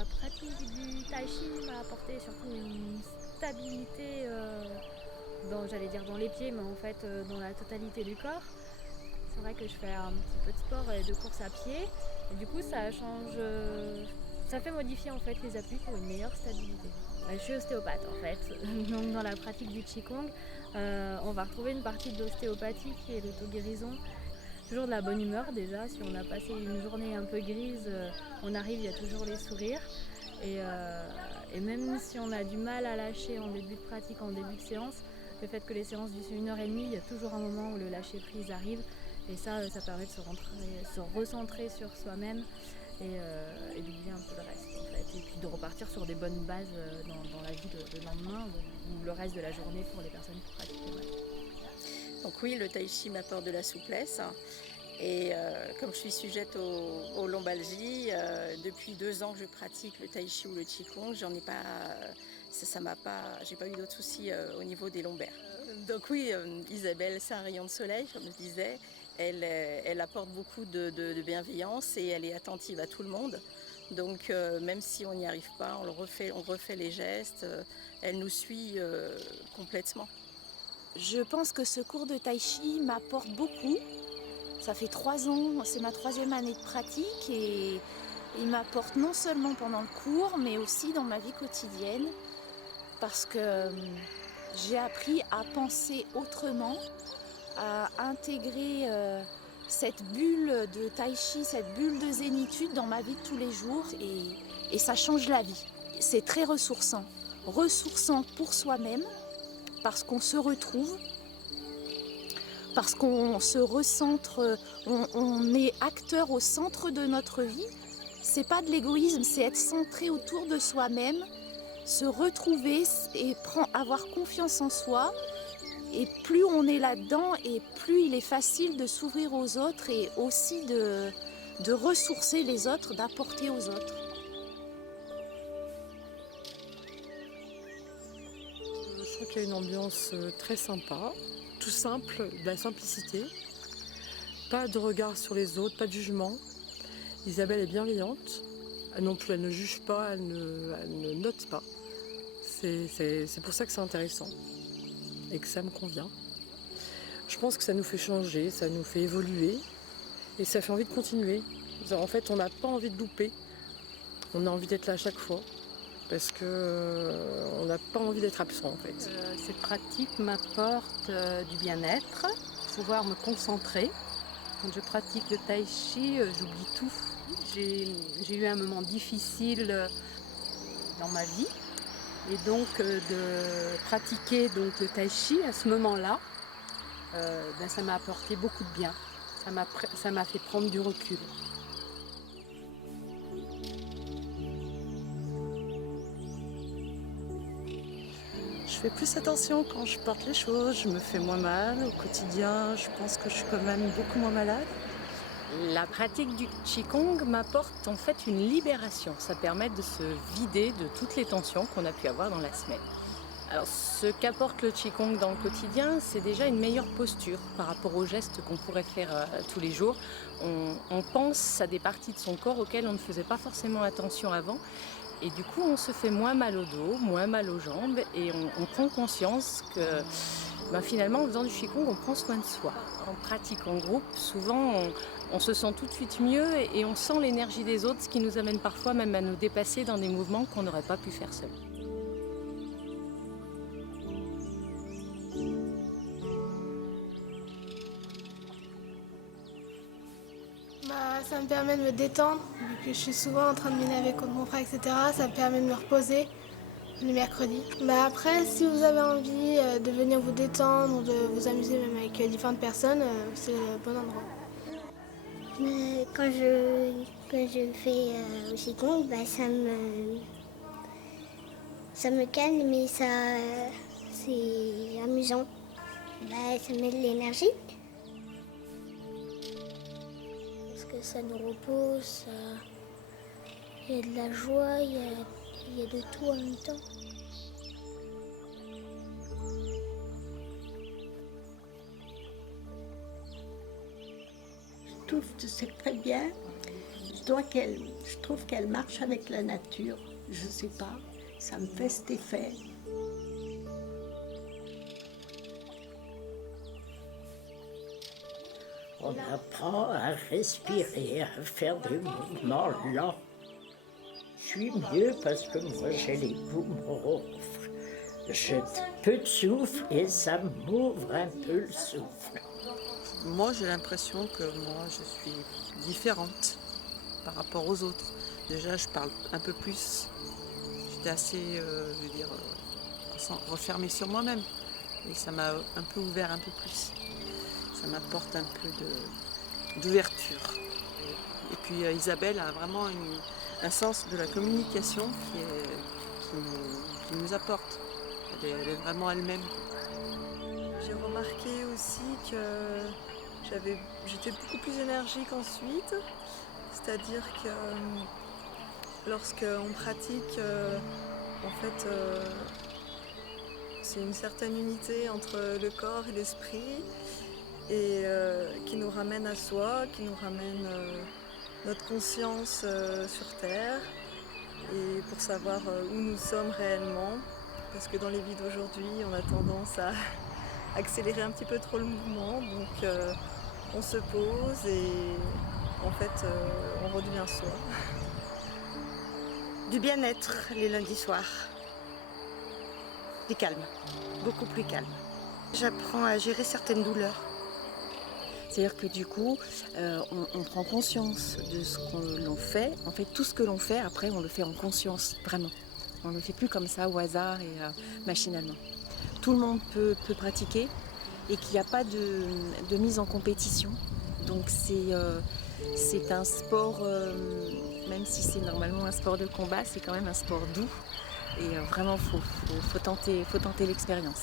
La pratique du tai chi m'a apporté surtout une stabilité dans les pieds, mais en fait dans la totalité du corps. C'est vrai que je fais un petit peu de sport et de course à pied. Et du coup, ça change, ça fait modifier en fait les appuis pour une meilleure stabilité. Je suis ostéopathe en fait, donc dans la pratique du Qigong, on va retrouver une partie de l'ostéopathie qui est l'auto-guérison. Toujours de la bonne humeur déjà, si on a passé une journée un peu grise, on arrive, il y a toujours les sourires. Et même si on a du mal à lâcher en début de pratique, en début de séance, le fait que les séances durent 1h30, il y a toujours un moment où le lâcher-prise arrive. Et ça permet de se recentrer sur soi-même et d'oublier un peu le reste en fait. Et puis de repartir sur des bonnes bases dans la vie le lendemain ou le reste de la journée pour les personnes qui pratiquent. Ouais. Donc oui, le tai chi m'apporte de la souplesse. Et comme je suis sujette aux lombalgies, depuis 2 ans que je pratique le tai chi ou le qigong, j'en ai pas, ça m'a pas, j'ai pas eu d'autres soucis au niveau des lombaires. Donc oui, Isabelle, c'est un rayon de soleil, comme je disais. Elle apporte beaucoup de bienveillance et elle est attentive à tout le monde. Donc même si on n'y arrive pas, on refait les gestes. Elle nous suit complètement. Je pense que ce cours de tai chi m'apporte beaucoup. Ça fait 3 ans, c'est ma 3e année de pratique et il m'apporte non seulement pendant le cours, mais aussi dans ma vie quotidienne parce que j'ai appris à penser autrement, à intégrer cette bulle de tai chi, cette bulle de zénitude dans ma vie de tous les jours et ça change la vie. C'est très ressourçant pour soi-même parce qu'on se retrouve, parce qu'on se recentre, on est acteur au centre de notre vie. C'est pas de l'égoïsme, c'est être centré autour de soi-même, se retrouver et avoir confiance en soi. Et plus on est là-dedans, et plus il est facile de s'ouvrir aux autres et aussi de ressourcer les autres, d'apporter aux autres. Je trouve qu'il y a une ambiance très sympa, tout simple, de la simplicité. Pas de regard sur les autres, pas de jugement. Isabelle est bienveillante. Elle non plus, elle ne juge pas, elle ne note pas. C'est pour ça que c'est intéressant et que ça me convient. Je pense que ça nous fait changer, ça nous fait évoluer et ça fait envie de continuer. En fait, on n'a pas envie de louper. On a envie d'être là à chaque fois parce qu'on n'a pas envie d'être absent en fait. Cette pratique m'apporte du bien-être, pouvoir me concentrer. Quand je pratique le tai chi, j'oublie tout. J'ai eu un moment difficile dans ma vie et donc de pratiquer donc, le tai chi à ce moment-là, ça m'a apporté beaucoup de bien. Ça m'a fait prendre du recul. Je fais plus attention quand je porte les choses, je me fais moins mal au quotidien, je pense que je suis quand même beaucoup moins malade. La pratique du Qigong m'apporte en fait une libération. Ça permet de se vider de toutes les tensions qu'on a pu avoir dans la semaine. Alors ce qu'apporte le Qigong dans le quotidien, c'est déjà une meilleure posture par rapport aux gestes qu'on pourrait faire tous les jours. On pense à des parties de son corps auxquelles on ne faisait pas forcément attention avant. Et du coup, on se fait moins mal au dos, moins mal aux jambes et on prend conscience que finalement, en faisant du Qigong, on prend soin de soi. En pratique en groupe, souvent, on se sent tout de suite mieux et on sent l'énergie des autres, ce qui nous amène parfois même à nous dépasser dans des mouvements qu'on n'aurait pas pu faire seul. Ça me permet de me détendre, vu que je suis souvent en train de m'énerver contre mon frère, etc. Ça me permet de me reposer le mercredi. Après, si vous avez envie de venir vous détendre ou de vous amuser même avec différentes personnes, c'est le bon endroit. Quand je fais au Qigong, ça me calme, mais c'est amusant. Ça met de l'énergie. Que ça nous repose, il y a de la joie, il y a de tout en même temps. Je trouve que c'est très bien je trouve qu'elle marche avec la nature. Je sais pas, ça me fait cet effet. On apprend à respirer, à faire des mouvements lents. Je suis mieux parce que moi j'ai les poumons. J'ai peu de souffle et ça m'ouvre un peu le souffle. Moi, j'ai l'impression que moi, je suis différente par rapport aux autres. Déjà, je parle un peu plus. J'étais assez, refermée sur moi-même. Et ça m'a un peu ouvert un peu plus. Ça m'apporte un peu d'ouverture. Et puis Isabelle a vraiment un sens de la communication qui nous apporte. Elle est vraiment elle-même. J'ai remarqué aussi que j'étais beaucoup plus énergique ensuite. C'est-à-dire que lorsqu'on pratique, c'est une certaine unité entre le corps et l'esprit et qui nous ramène à soi, qui nous ramène notre conscience sur Terre et pour savoir où nous sommes réellement. Parce que dans les vies d'aujourd'hui, on a tendance à accélérer un petit peu trop le mouvement. Donc on se pose et en fait on redevient soi. Du bien-être les lundis soirs. Du calme, beaucoup plus calme. J'apprends à gérer certaines douleurs. C'est-à-dire que du coup, on prend conscience de ce que l'on fait. En fait, tout ce que l'on fait, après, on le fait en conscience, vraiment. On ne le fait plus comme ça, au hasard et machinalement. Tout le monde peut pratiquer et qu'il n'y a pas de mise en compétition. Donc c'est un sport, même si c'est normalement un sport de combat, c'est quand même un sport doux. Et vraiment, faut tenter l'expérience.